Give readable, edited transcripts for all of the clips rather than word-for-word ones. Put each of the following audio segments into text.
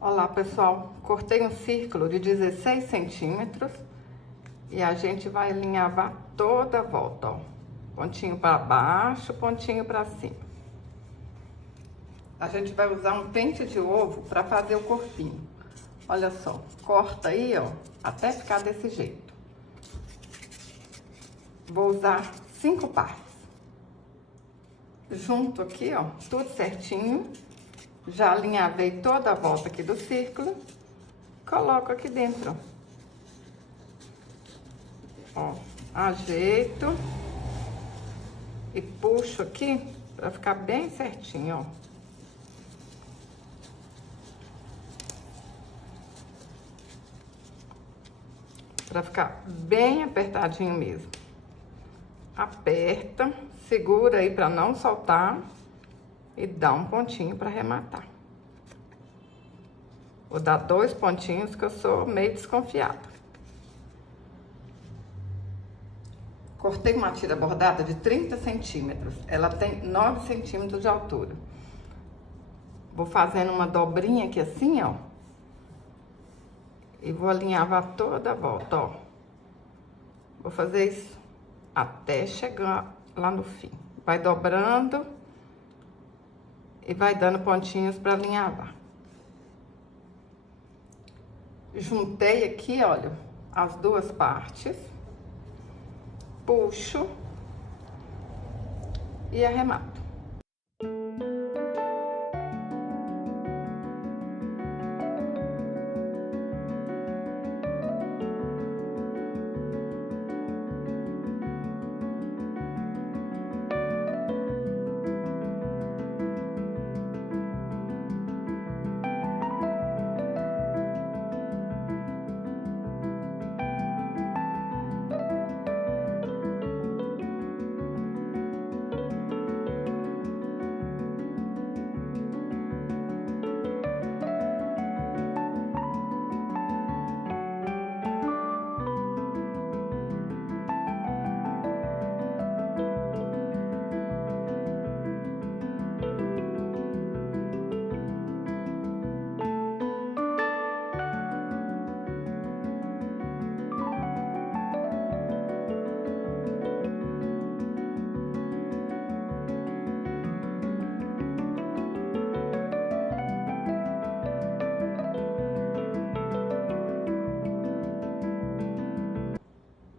Olá, pessoal, cortei um círculo de 16 centímetros e a gente vai alinhavar toda a volta, ó. Pontinho para baixo, pontinho para cima. A gente vai usar um pente de ovo para fazer o corpinho. Olha só, corta aí, ó, até ficar desse jeito. Vou usar 5 partes. Junto aqui, ó, tudo certinho. Já alinhavei toda a volta aqui do círculo. Coloco aqui dentro, ó. Ajeito e puxo aqui pra ficar bem certinho, ó. Pra ficar bem apertadinho mesmo. Aperta, segura aí pra não soltar e dá um pontinho pra arrematar. Vou dar 2 pontinhos que eu sou meio desconfiada. Cortei uma tira bordada de 30 centímetros. Ela tem 9 centímetros de altura. Vou fazendo uma dobrinha aqui assim, ó. E vou alinhavar toda a volta, ó. Vou fazer isso até chegar lá no fim. Vai dobrando e vai dando pontinhos para alinhavar. Juntei aqui, olha, as duas partes. Puxo e arremato.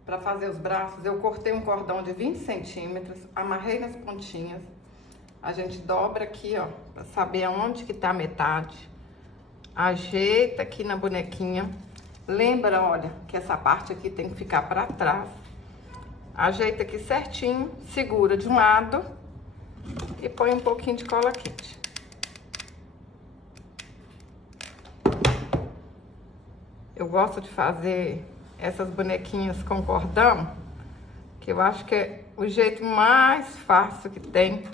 Para fazer os braços, eu cortei um cordão de 20 centímetros, amarrei nas pontinhas. A gente dobra aqui, ó, para saber aonde que tá a metade. Ajeita aqui na bonequinha. Lembra, olha, que essa parte aqui tem que ficar para trás. Ajeita aqui certinho, segura de um lado e põe um pouquinho de cola quente. Eu gosto de fazer essas bonequinhas com cordão, que eu acho que é o jeito mais fácil que tem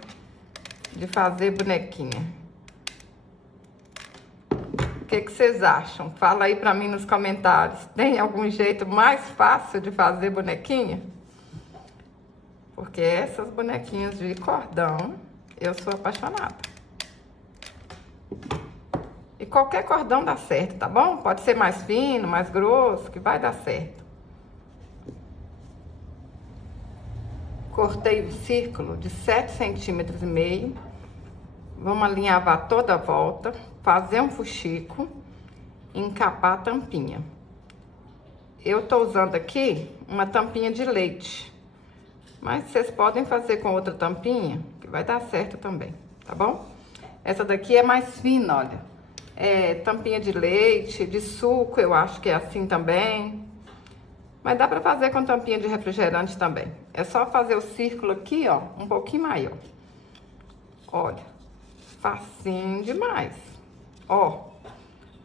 de fazer bonequinha. O que vocês acham? Fala aí pra mim nos comentários. Tem algum jeito mais fácil de fazer bonequinha? Porque essas bonequinhas de cordão, eu sou apaixonada. E qualquer cordão dá certo, tá bom? Pode ser mais fino, mais grosso, que vai dar certo. Cortei o círculo de 7,5 centímetros. Vamos alinhavar toda a volta, fazer um fuxico e encapar a tampinha. Eu tô usando aqui uma tampinha de leite, mas vocês podem fazer com outra tampinha, que vai dar certo também, tá bom? Essa daqui é mais fina, olha. É tampinha de leite, de suco, eu acho que é assim também. Mas dá pra fazer com tampinha de refrigerante também. É só fazer o círculo aqui, ó, um pouquinho maior. Olha, facinho demais. Ó,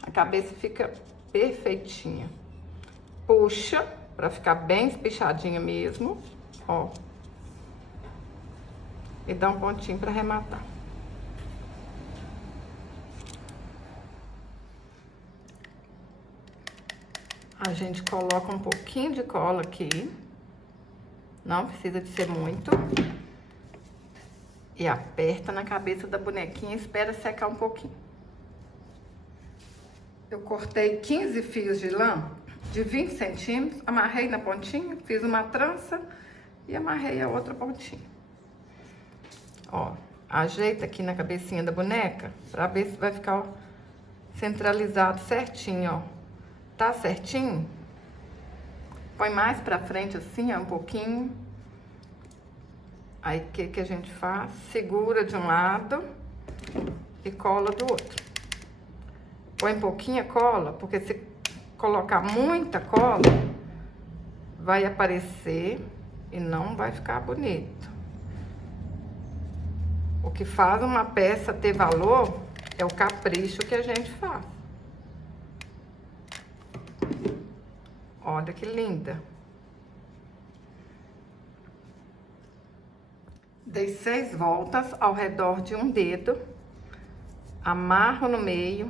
a cabeça fica perfeitinha. Puxa, pra ficar bem espichadinha mesmo, ó. E dá um pontinho pra arrematar. A gente coloca um pouquinho de cola aqui. Não precisa de ser muito. E aperta na cabeça da bonequinha e espera secar um pouquinho. Eu cortei 15 fios de lã de 20 centímetros, amarrei na pontinha, fiz uma trança e amarrei a outra pontinha. Ó, ajeita aqui na cabecinha da boneca pra ver se vai ficar, ó, centralizado certinho, ó. Tá certinho? Põe mais pra frente assim, ó, um pouquinho. Aí, o que a gente faz? Segura de um lado e cola do outro. Põe pouquinha cola, porque se colocar muita cola, vai aparecer e não vai ficar bonito. O que faz uma peça ter valor é o capricho que a gente faz. Olha que linda. Dei 6 voltas ao redor de um dedo, amarro no meio,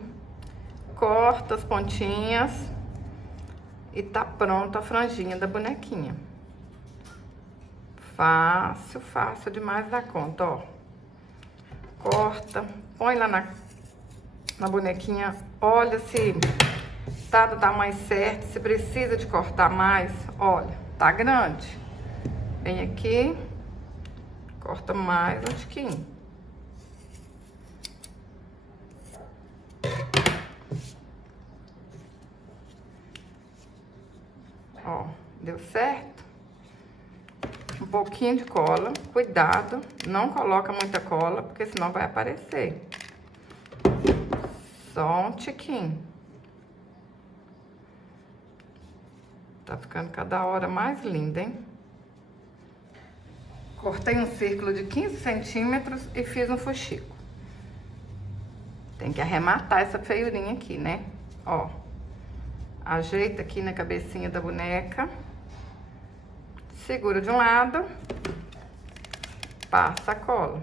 corto as pontinhas e tá pronta a franjinha da bonequinha. Fácil, fácil demais da conta, ó. Corta, põe lá na bonequinha, olha se tá do tamanho certo, se precisa de cortar mais, olha, tá grande. Vem aqui, corta mais um tiquinho. Ó, deu certo? Um pouquinho de cola, cuidado, não coloca muita cola, porque senão vai aparecer. Só um tiquinho. Tá ficando cada hora mais linda, hein? Cortei um círculo de 15 centímetros e fiz um fuxico. Tem que arrematar essa feiurinha aqui, né? Ó, ajeita aqui na cabecinha da boneca. Segura de um lado, passa a cola.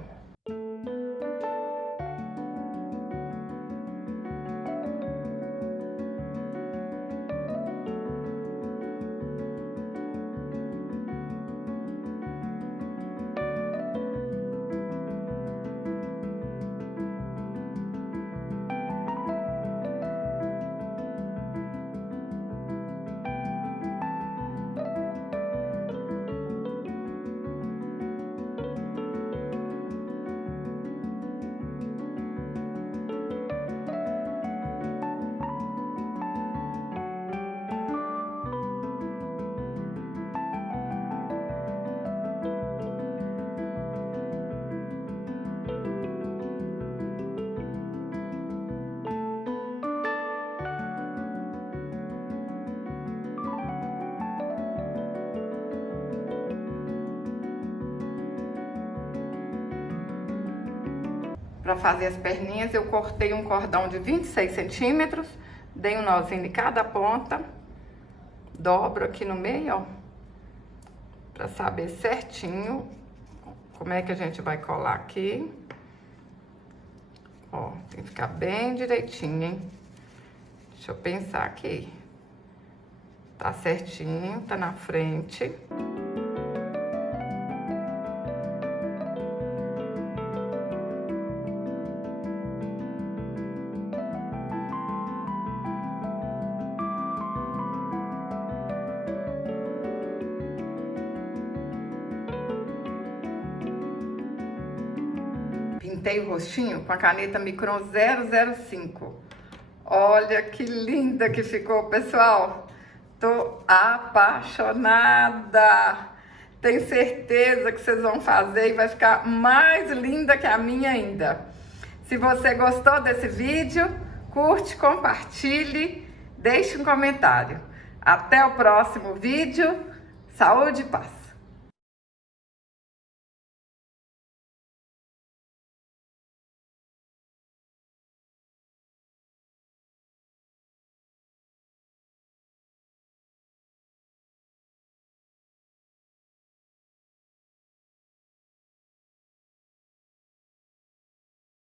Para fazer as perninhas, eu cortei um cordão de 26 centímetros, dei um nozinho em cada ponta, dobro aqui no meio, ó, para saber certinho como é que a gente vai colar aqui. Ó, tem que ficar bem direitinho, hein? Deixa eu pensar aqui. Tá certinho, tá na frente. Pintei o rostinho com a caneta Micron 005. Olha que linda que ficou, pessoal. Tô apaixonada. Tenho certeza que vocês vão fazer e vai ficar mais linda que a minha ainda. Se você gostou desse vídeo, curte, compartilhe, deixe um comentário. Até o próximo vídeo. Saúde e paz.